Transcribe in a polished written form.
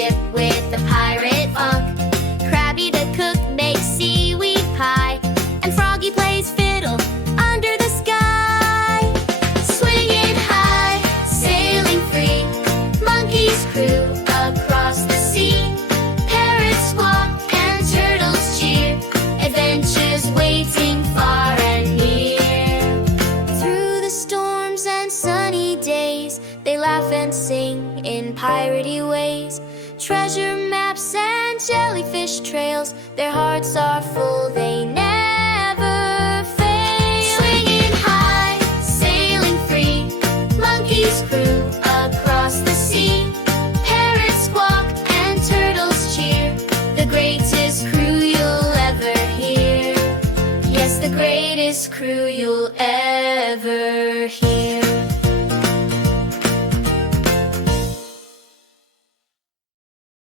ship with the pirate funk. Crabby the cook makes seaweed pie, and Froggy plays fiddle under the sky. Swingin' high, sailing free, monkeys crew across the sea. Parrots squawk and turtles cheer, adventures waiting far and near. Through the storms and sunny days, they laugh and sing in piratey ways. Treasure maps and jellyfish trails, their hearts are full, they never fail. Swinging high, sailing free, monkeys crew across the sea. Parrots squawk and turtles cheer, the greatest crew you'll ever hear. Yes, the greatest crew you'll ever